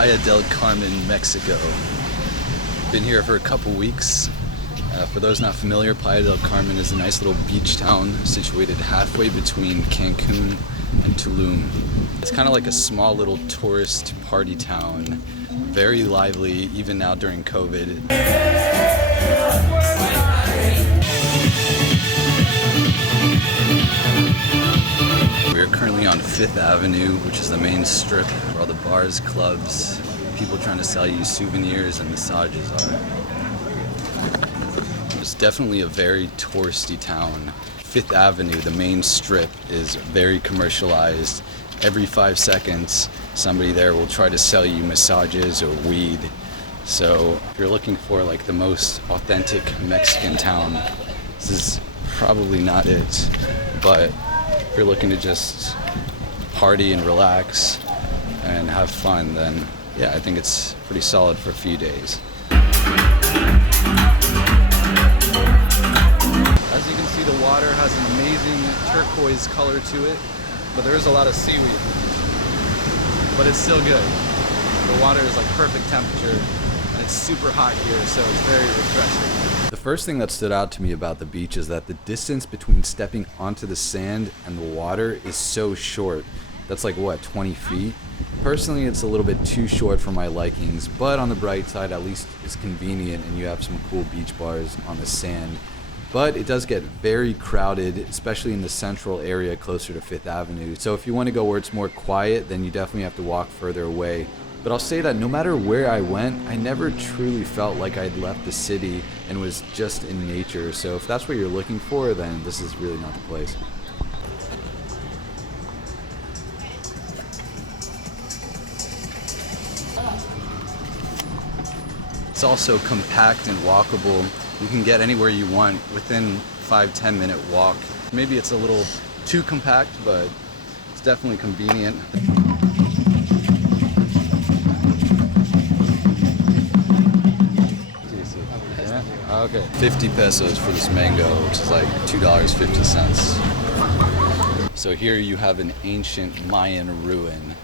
Playa del Carmen, Mexico. Been here for a couple weeks. For those not familiar, Playa del Carmen is a nice little beach town situated halfway between Cancun and Tulum. It's kind of like a small little tourist party town. Very lively, even now during COVID. We are currently on 5th Avenue, which is the main strip where all the bars, clubs, people trying to sell you souvenirs and massages are. It's definitely a very touristy town. 5th Avenue, the main strip, is very commercialized. Every 5 seconds, somebody there will try to sell you massages or weed. So if you're looking for like the most authentic Mexican town, this is probably not it. But if you're looking to just party and relax and have fun, then yeah, I think it's pretty solid for a few days. As you can see, the water has an amazing turquoise color to it, but there is a lot of seaweed. But it's still good. The water is like perfect temperature, and it's super hot here, so it's very refreshing. The first thing that stood out to me about the beach is that the distance between stepping onto the sand and the water is so short. That's like, what, 20 feet? Personally, it's a little bit too short for my likings, but on the bright side, at least it's convenient and you have some cool beach bars on the sand. But it does get very crowded, especially in the central area closer to 5th Avenue. So if you want to go where it's more quiet, then you definitely have to walk further away. But I'll say that no matter where I went, I never truly felt like I'd left the city and was just in nature. So if that's what you're looking for, then this is really not the place. It's also compact and walkable. You can get anywhere you want within 5-10 minute walk. Maybe it's a little too compact, but it's definitely convenient. Yeah? Okay. 50 pesos for this mango, which is like $2.50. So here you have an ancient Mayan ruin.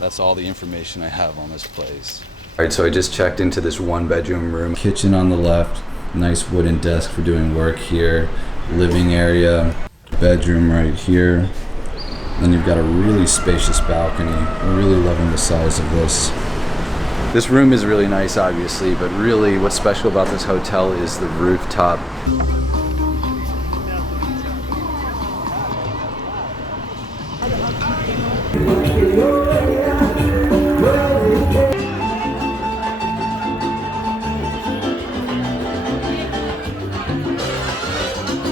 That's all the information I have on this place. Alright, so I just checked into this 1-bedroom room. Kitchen on the left, nice wooden desk for doing work here. Living area, bedroom right here. Then you've got a really spacious balcony. I'm really loving the size of this. This room is really nice, obviously, but really what's special about this hotel is the rooftop.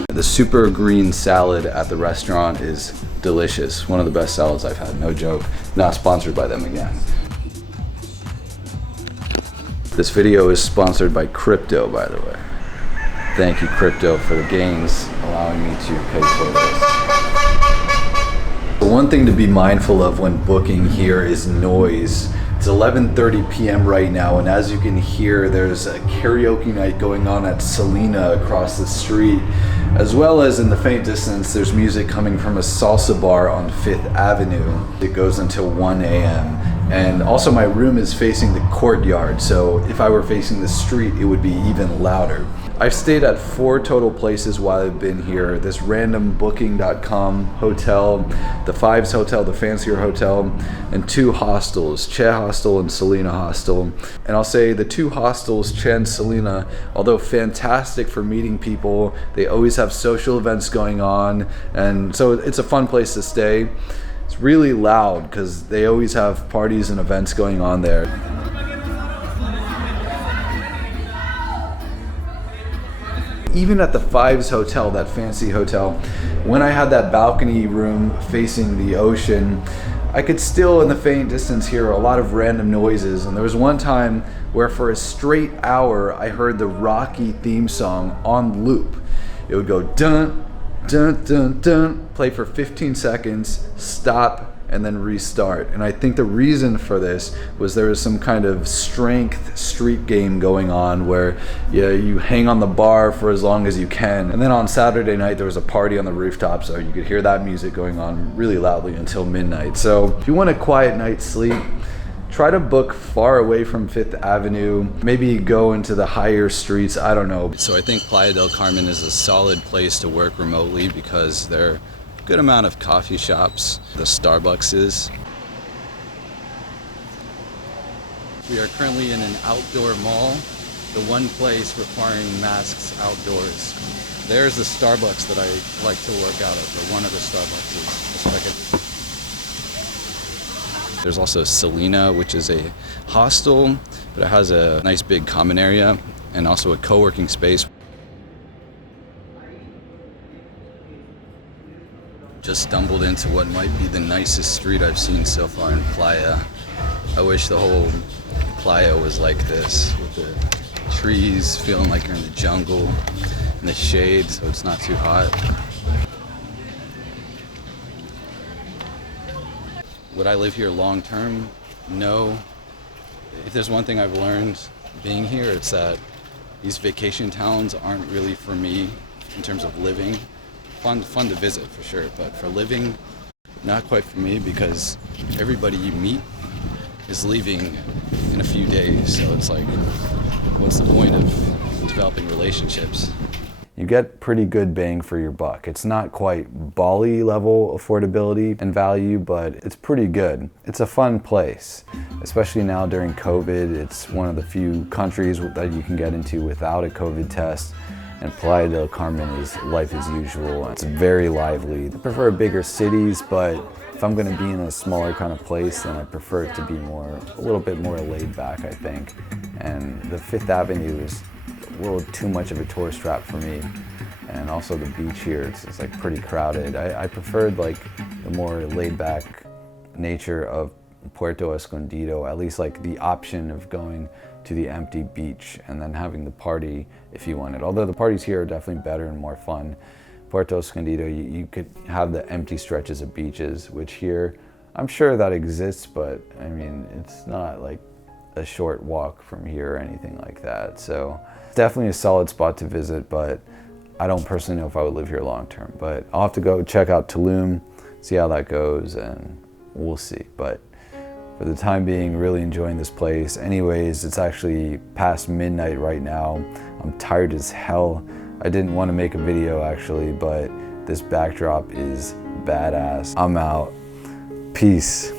The super green salad at the restaurant is delicious. One of the best salads I've had, no joke. Not sponsored by them again. This video is sponsored by Crypto, by the way. Thank you, Crypto, for the gains, allowing me to pay for this. One thing to be mindful of when booking here is noise. It's 11:30 p.m. right now, and as you can hear, there's a karaoke night going on at Selina across the street, as well as in the faint distance, there's music coming from a salsa bar on 5th Avenue. It goes until 1 a.m. And also my room is facing the courtyard, so if I were facing the street, it would be even louder. I've stayed at 4 total places while I've been here. This random booking.com hotel, the Fives Hotel, the fancier hotel, and 2 hostels, Che Hostel and Selina Hostel. And I'll say the 2 hostels, Che and Selina, although fantastic for meeting people, they always have social events going on, and so it's a fun place to stay. It's really loud because they always have parties and events going on there. Even at the Fives Hotel, that fancy hotel, when I had that balcony room facing the ocean, I could still in the faint distance hear a lot of random noises. And there was one time where for a straight hour I heard the Rocky theme song on loop. It would go dun, dun, dun, dun, play for 15 seconds, stop, and then restart. And I think the reason for this was there was some kind of strength street game going on where you hang on the bar for as long as you can. And then on Saturday night there was a party on the rooftop, so you could hear that music going on really loudly until midnight. So if you want a quiet night's sleep, Try to book far away from 5th Avenue, maybe go into the higher streets, I don't know. So I think Playa del Carmen is a solid place to work remotely because there are a good amount of coffee shops, the Starbucks is. We are currently in an outdoor mall, the one place requiring masks outdoors. There's the Starbucks that I like to work out of, or one of the Starbucks. There's also Selina, which is a hostel, but it has a nice big common area and also a co-working space. Just stumbled into what might be the nicest street I've seen so far in Playa. I wish the whole Playa was like this, with the trees, feeling like you're in the jungle, and the shade so it's not too hot. Would I live here long term? No. If there's one thing I've learned being here, it's that these vacation towns aren't really for me in terms of living. Fun to visit for sure, but for living, not quite for me because everybody you meet is leaving in a few days. So it's like, what's the point of developing relationships? You get pretty good bang for your buck. It's not quite Bali level affordability and value, but it's pretty good. It's a fun place, especially now during COVID. It's one of the few countries that you can get into without a COVID test. And Playa del Carmen is life as usual. It's very lively. I prefer bigger cities, but if I'm gonna be in a smaller kind of place, then I prefer it to be a little bit more laid back, I think. And the 5th Avenue is a little too much of a tourist trap for me. And also the beach here, it's like pretty crowded. I preferred like the more laid back nature of Puerto Escondido, at least like the option of going to the empty beach and then having the party if you wanted. Although the parties here are definitely better and more fun. Puerto Escondido, you could have the empty stretches of beaches, which here, I'm sure that exists, but I mean, it's not like a short walk from here or anything like that. So definitely a solid spot to visit, but I don't personally know if I would live here long term. But I'll have to go check out Tulum, see how that goes, and we'll see. But for the time being, really enjoying this place. Anyways, it's actually past midnight right now. I'm tired as hell. I didn't want to make a video actually, but this backdrop is badass. I'm out. Peace.